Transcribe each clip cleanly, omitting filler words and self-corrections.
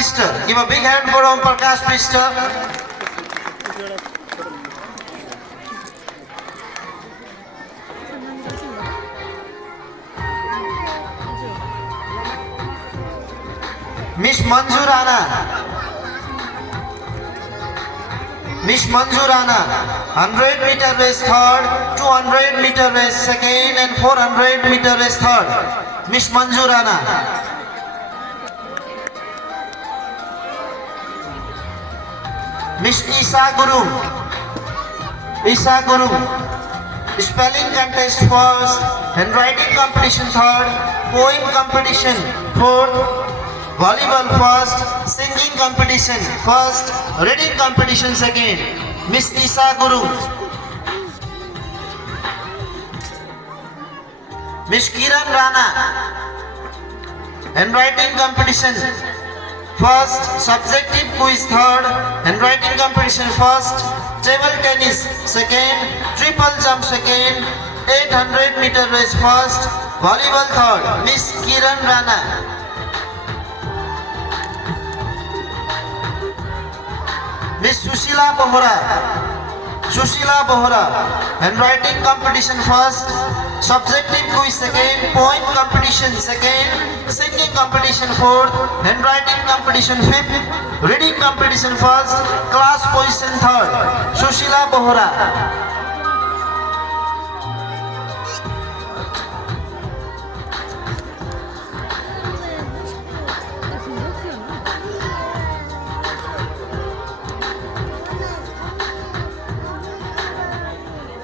Pista. Give a big hand for Om Prakash Pista. Miss Manju Rana. Miss Manju Rana. 100-meter race third, 200-meter race second, and 400-meter race third. Miss Manju Rana. Miss Isa Guru. Isa Guru. Spelling contest first, handwriting competition third, poem competition fourth, volleyball first, singing competition first, reading competition second. Miss Isa Guru. Miss Kiran Rana. Handwriting competition first, subjective quiz third, handwriting competition first, table tennis second, triple jump second, 800-meter race first, volleyball third. Miss Kiran Rana. Miss Sushila Bohra. Sushila Bohra. Handwriting competition first, subjective quiz second, poem competition second, singing competition fourth, handwriting competition fifth, reading competition first, class position third. Sushila Bohra.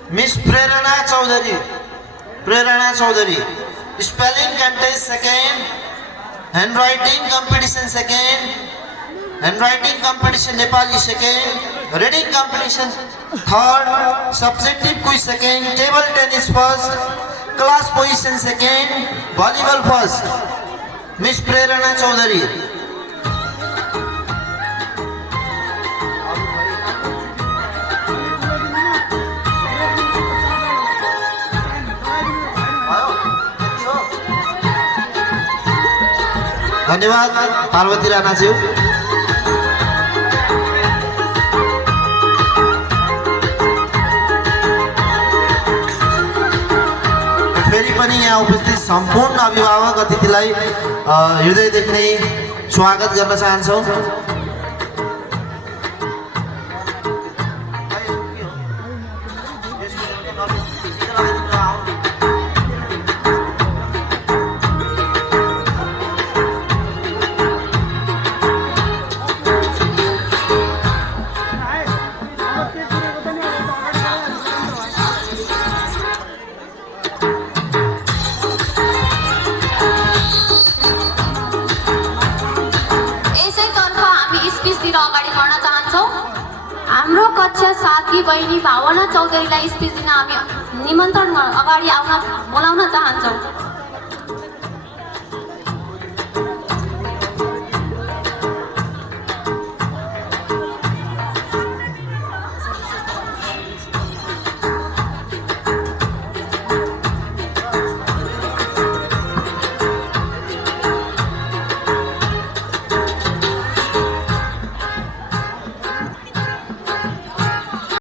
Miss Prerana Chaudhary. Prerana Chaudhary. Spelling contest second, handwriting competition second, handwriting competition Nepali second, reading competition third, subjective quiz second, table tennis first, class position second, volleyball first. Miss Prerana Chaudhary. धन्यवाद पार्वती राणा ज्यू। फेरि पनि यहाँ उपस्थित सम्पूर्ण अभिभावक अतिथिलाई हृदयदेखि नै स्वागत गर्न चाहन्छौँ। अगाडि बढ्न चाहन्छौँ। हाम्रो कक्षा 7 की बहिनी भावना चौधरीलाई स्पिच दिन हामी निमन्त्रण अगाडि आउन बोलाउन चाहन्छौँ।